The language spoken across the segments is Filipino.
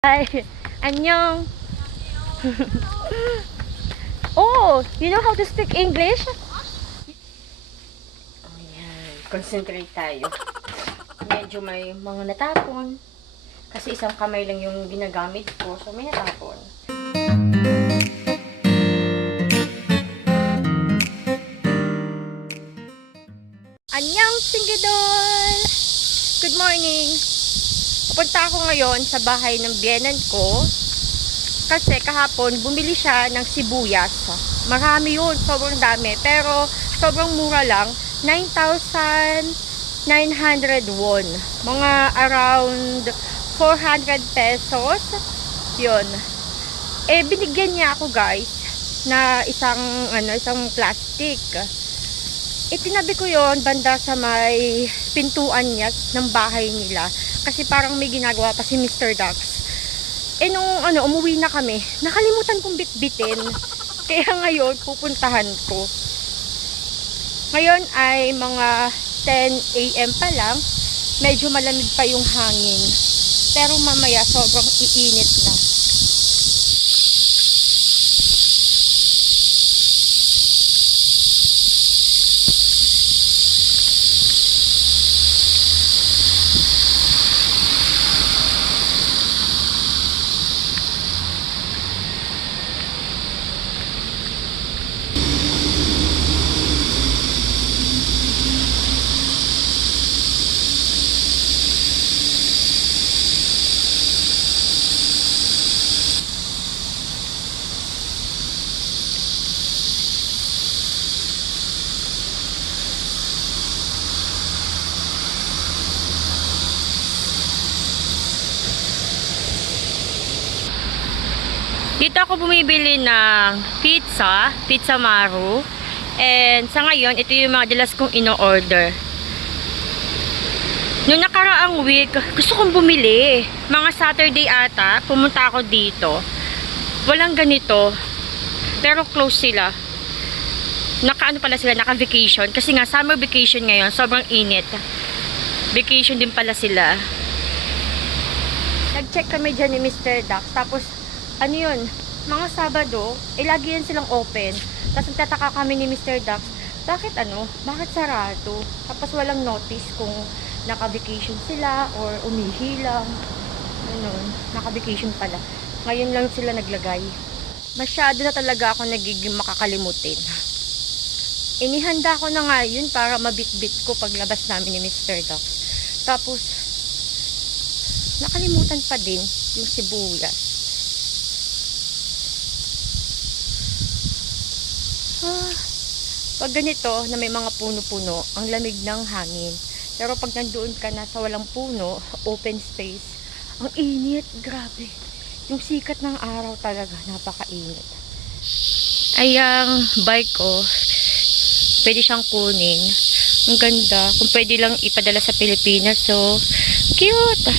Hi, annyeong. Oh, you know how to speak English? Ayan, concentrate tayo. Medyo may mga natapon. Kasi isang kamay lang yung ginagamit ko, so may natapon. Annyeong Singgidol! Good morning! Pupunta ako ngayon sa bahay ng biyenan ko kasi kahapon bumili siya ng sibuyas. Marami yun, sobrang dami, pero sobrang mura lang, 9,900 won. Mga around 400 pesos. Yun. Eh, binigyan niya ako guys na isang plastic. Itinabi ko yon banda sa may pintuan niya ng bahay nila. Kasi parang may ginagawa pa si Mr. Dax. Eh nung umuwi na kami, nakalimutan kong bitbitin. Kaya ngayon, pupuntahan ko. Ngayon ay mga 10 AM pa lang. Medyo malamig pa yung hangin. Pero mamaya sobrang iinit na. Dito ako bumibili ng pizza Maru. And sa ngayon, ito yung mga dalas kong ino-order. Noong nakaraang week, gusto kong bumili. Mga Saturday ata, pumunta ako dito. Walang ganito. Pero close sila. Naka-vacation. Kasi nga, summer vacation ngayon, sobrang init. Vacation din pala sila. Nag-check kami dyan ni Mr. Dax. Tapos, ano yun, mga Sabado, lagi yan silang open. Tapos nagtataka kami ni Mr. Dax, bakit sarado? Tapos walang notice kung naka-vacation sila or umihi lang. Naka-vacation pala. Ngayon lang sila naglagay. Masyado na talaga ako nagiging makakalimutin. Inihanda ko na nga yun para mabitbit ko paglabas namin ni Mr. Dax. Tapos, nakalimutan pa din yung sibuyas. Pag ganito na may mga puno-puno, ang lamig ng hangin. Pero pag nandoon ka na sa walang puno, open space, ang init, grabe. Yung sikat ng araw talaga, napakainit. Ay, ang bike ko, pwede siyang kunin. Ang ganda. Kung pwede lang ipadala sa Pilipinas. So, cute.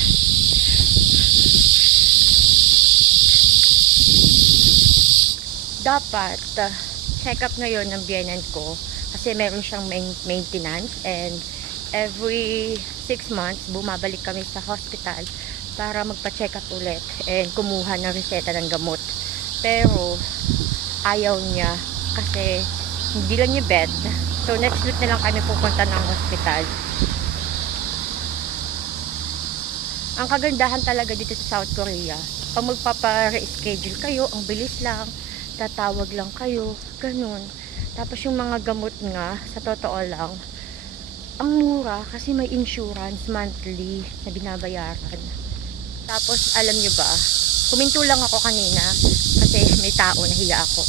Dapat, check up ngayon ng biyenan ko kasi meron siyang maintenance and every 6 months bumabalik kami sa hospital para magpa-check up ulit and kumuha ng reseta ng gamot. Pero ayaw niya kasi hindi lang niya bed. So next week na lang kami pupunta ng hospital. Ang kagandahan talaga dito sa South Korea, pag magpapa-reschedule kayo, ang bilis lang. Tatawag lang kayo, ganun. Tapos yung mga gamot nga, sa totoo lang, ang mura kasi may insurance monthly na binabayaran. Tapos alam nyo ba, huminto lang ako kanina kasi may tao, nahiya ako.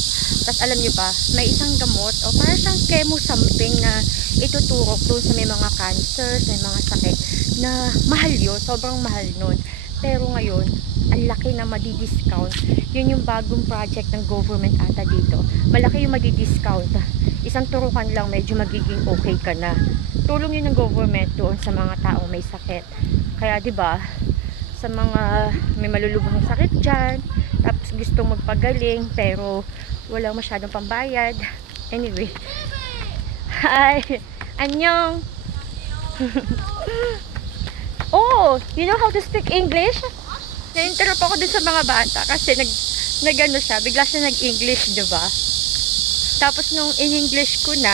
Tapos alam nyo ba, may isang gamot o parang siyang chemo something na ituturok doon sa may mga cancers, may mga sakit na mahal yun, sobrang mahal nun. Pero ngayon, ang laki na madi-discount. Yun yung bagong project ng government ata dito. Malaki yung madi-discount. Isang turukan lang, medyo magiging okay ka na. Tulong yun ng government doon sa mga taong may sakit. Kaya 'di ba, sa mga may malulubhang sakit dyan, tapos gustong magpagaling, pero walang masyadong pambayad. Anyway. Hi! Annyeong! Oh, you know how to speak English? Na-interrupt ako din sa mga bata kasi nag-ano siya, bigla siya nag-English, di ba? Tapos nung in-English ko na,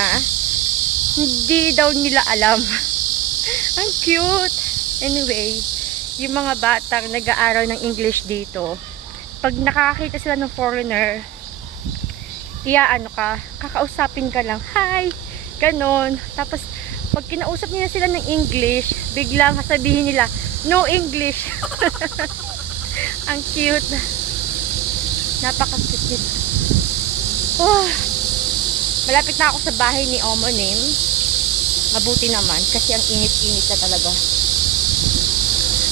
hindi daw nila alam. Ang cute! Anyway, yung mga batang nag-aaral ng English dito, pag nakakita sila ng foreigner, kakausapin ka lang, hi! Ganon. Tapos, pag kinausap nila sila ng English, biglang sabihin nila, no English! Ang cute. Napaka-cute nila. Oh, malapit na ako sa bahay ni Omonim. Mabuti naman kasi ang init-init na talaga.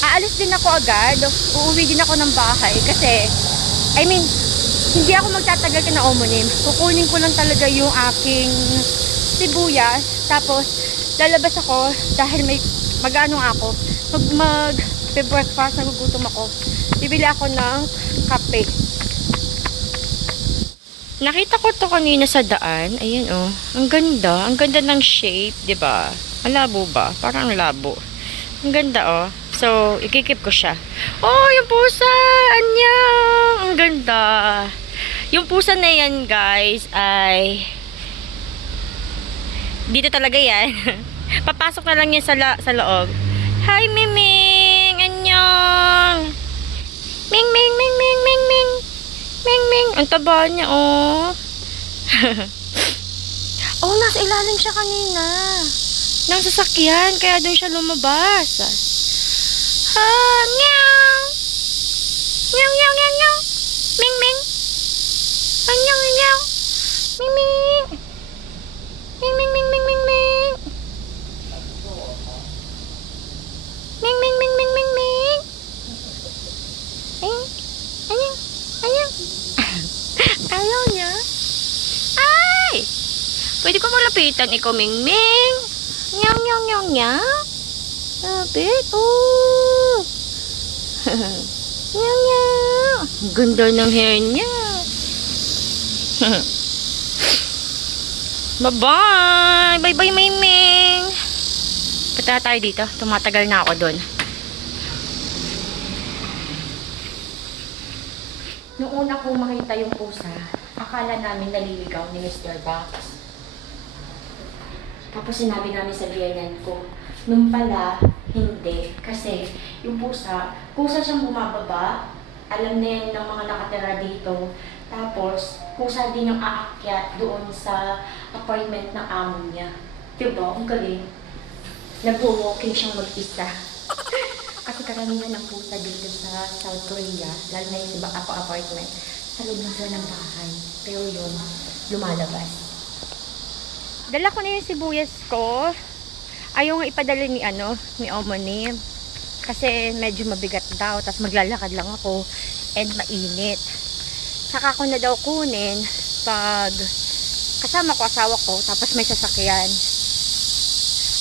Aalis din ako agad. Uuwi din ako ng bahay kasi hindi ako magtatagal ka na Omonim. Kukunin ko lang talaga yung aking sibuyas. Tapos lalabas ako dahil mag-breakfast, nagugutom ako. Bibili ako ng kape. Nakita ko to kanina sa daan. Ayan oh. Ang ganda. Ang ganda ng shape, 'di ba? Malabo ba? Parang labo. Ang ganda oh. So, ikikip ko siya. Oh, yung pusa! Anyang! Ang ganda. Yung pusa na yan, guys, ay dito talaga yan. Papasok na lang yan sa loob. Hi, Miming! Anyang! Ming, ming, ming, ming, ming, ming. Ming, ming. Ang taba niya, oh. Oh, nasa ilalim siya kanina. Nang sasakyan, kaya doon siya lumabas. Ah, meow. Meow, meow, meow, meow. Ming, ming. Meow, meow, meow. Ming, ming. Ming, ming, ming, ming, ming, ming. Ming, ming, ming, ming, ming, ming. Anyang, anyang. Ayaw niya. Ay! Pwede ko malapitan ikaw, Ming Ming. Nyang, nyang, nyang, nyang. Lapit. Oh. Nyang, nyang. Ganda ng hair niya. Bye-bye. Bye-bye, Ming Ming. Punta tayo dito. Tumatagal na ako doon. Noong una kong makita yung pusa, akala namin naliligaw ni Mr. Box. Tapos sinabi namin sa biyanan ko, nung pala, hindi. Kasi yung pusa, kusa siyang bumababa, alam na yan ng mga nakatira dito. Tapos, kusa din yung aakyat doon sa apartment ng amo niya. Diba? Ang galing. Nag-walking siyang mag-isa. Kasi karamihan ng pusa dito sa South Korea, lalo na yung ako apartment, sa loob lang sila ng bahay. Pero yun, lumalabas. Dala ko na yung sibuyas ko. Ayaw nga ipadala ni Omonim. Kasi medyo mabigat daw, tapos maglalakad lang ako, and mainit. Saka ko na daw kunin pag kasama ko asawa ko, tapos may sasakyan.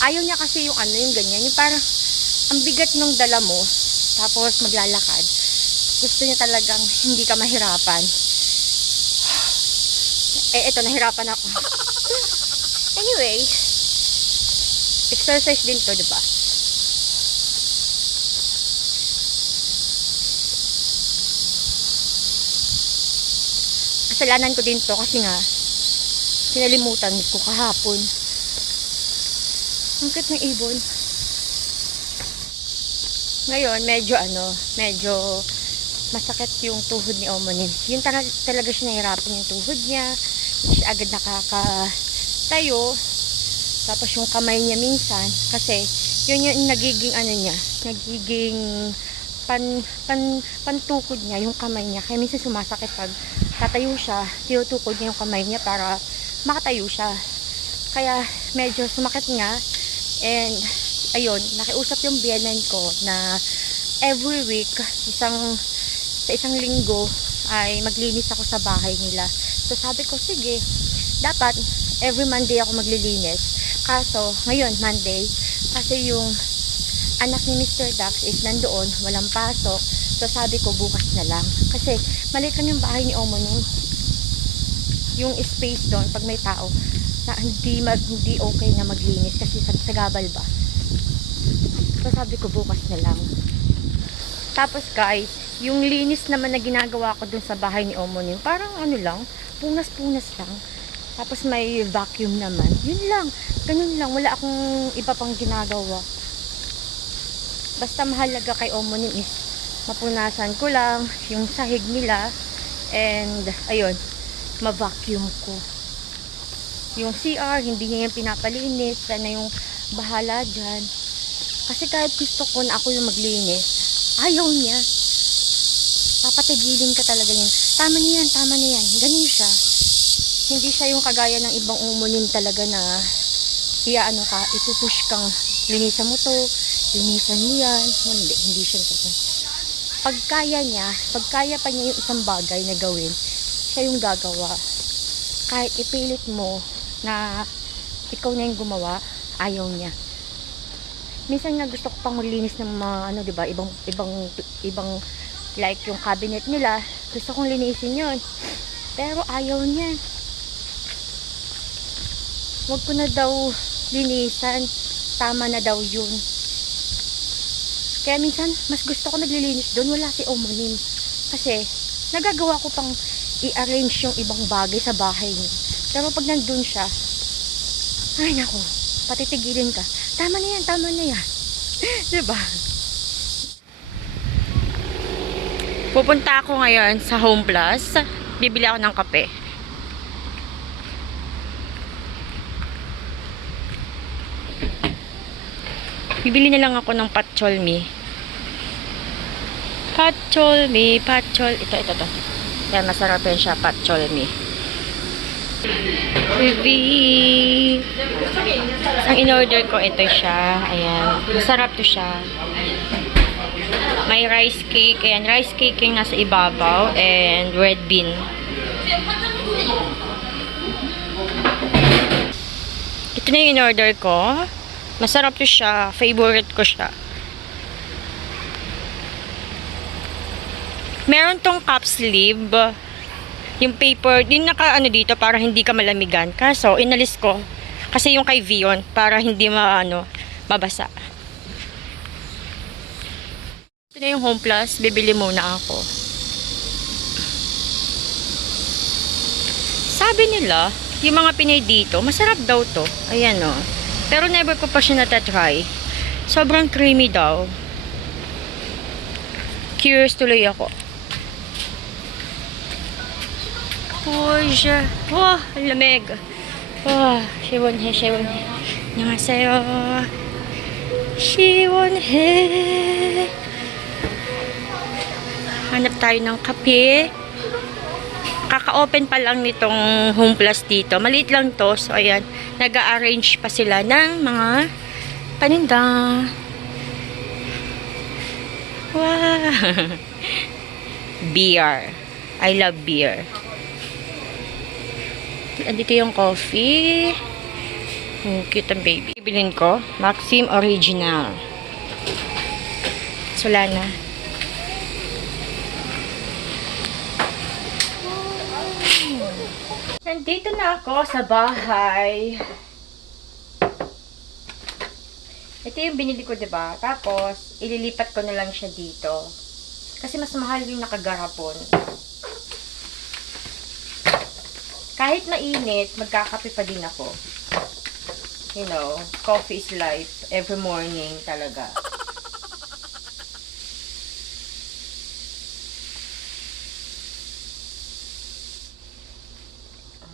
Ayaw niya kasi yung yung ganyan, yung parang ang bigat nung dala mo, tapos maglalakad. Gusto niya talagang hindi ka mahirapan. Eto, nahirapan ako. Anyway, exercise din to, diba? Kasalanan ko din to kasi nga, kinalimutan ko kahapon. Ang cute ng ibon. Ngayon, medyo masakit yung tuhod ni Omonim. Yun talaga siya nahirapan yung tuhod niya. Hindi siya agad nakakatayo. Tapos yung kamay niya minsan, kasi yun yung nagiging nagiging pantukod niya, yung kamay niya. Kaya minsan sumasakit pag tatayo siya, tinutukod niya yung kamay niya para makatayo siya. Kaya medyo sumakit nga. And ayun, nakiusap yung biyanan ko na every week, sa isang linggo ay maglinis ako sa bahay nila. So sabi ko, sige, dapat every Monday ako maglilinis. Kaso ngayon Monday, kasi yung anak ni Mr. Dax is nandoon, walang pasok. So sabi ko bukas na lang. Kasi maliit lang yung bahay ni Omonim. Yung space doon pag may tao, na hindi okay na maglinis kasi sa gabal ba. So sabi ko bukas na lang. Tapos guys, Yung linis naman na ginagawa ko dun sa bahay ni Omonim, parang ano lang, punas-punas lang. Tapos may vacuum naman. Yun lang. Ganun lang. Wala akong iba pang ginagawa. Basta mahalaga kay Omonim is mapunasan ko lang yung sahig nila. And, ayun, ma-vacuum ko. Yung CR, hindi niya yung pinapalinis. Sana yung bahala dyan. Kasi kahit gusto ko na ako yung maglinis, ayaw niya. Papatigilin ka talaga yan. Tama na yan, tama na yan. Ganun siya. Hindi siya yung kagaya ng ibang Omonim talaga na ano ka, ipupush kang linisan mo to, linisan mo yan. Hindi siya ganun. Pag kaya pa niya yung isang bagay na gawin, siya yung gagawa. Kahit ipilit mo na ikaw na yung gumawa, ayaw niya. Minsan nga gusto ko pang maglinis ng mga ano, 'di ba? Ibang like yung cabinet nila, gusto kong linisin 'yon. Pero ayaw niya. Wag ko na daw linisan. Tama na daw 'yun. Kaya minsan mas gusto ko naglilinis doon, wala si Omonim. Kasi nagagawa ko pang i-arrange yung ibang bagay sa bahay niya. Pero pag nandun siya, ay nako, patitigilin ka. Tama na yan, tama na yan. Diba? Pupunta ako ngayon sa Home Plus. Bibili ako ng kape. Bibili na lang ako ng patcholmi. Patcholmi. Ito. Yan, masarap yan siya, patcholmi. Ang in-order ko, ito siya. Ayan. Masarap to siya. May rice cake. Ayan, rice cake yung nasa ibabaw. And red bean. Ito na yung in-order ko. Masarap to siya. Favorite ko siya. Meron tong cup sleeve. Yung paper, din naka ano dito para hindi ka malamigan. Kaso, inalis ko. Kasi yung kay Vion, para hindi mabasa. Ito na yung Home Plus. Bibili muna ako. Sabi nila, yung mga Pinay dito, masarap daw to. Ayan o. Pero never ko pa siya natatry. Sobrang creamy daw. Curious tuloy ako. Boja. Wow, lamig. Wow, 시원해. 안녕하세요. 시원해. Hanap tayo ng kape. Kaka-open pa lang nitong Home Plus dito. Maliit lang to. So, ayan. Nag-a-arrange pa sila ng mga paninda. Wow. Beer. I love beer. Andito yung coffee. Cute ang baby. Ibilin ko. Maxim Original. Solana. Nandito na ako sa bahay. Ito yung binili ko, diba? Tapos, ililipat ko na lang siya dito. Kasi mas mahal yung nakagarapon. Kahit mainit, magkakape pa din ako. You know, coffee is life. Every morning talaga.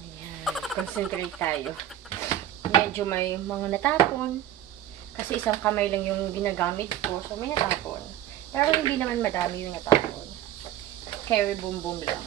Ayan. Concentrate tayo. Medyo may mga natapon. Kasi isang kamay lang yung ginagamit ko. So, may natapon. Pero hindi naman madami yung natapon. Carry boom boom lang.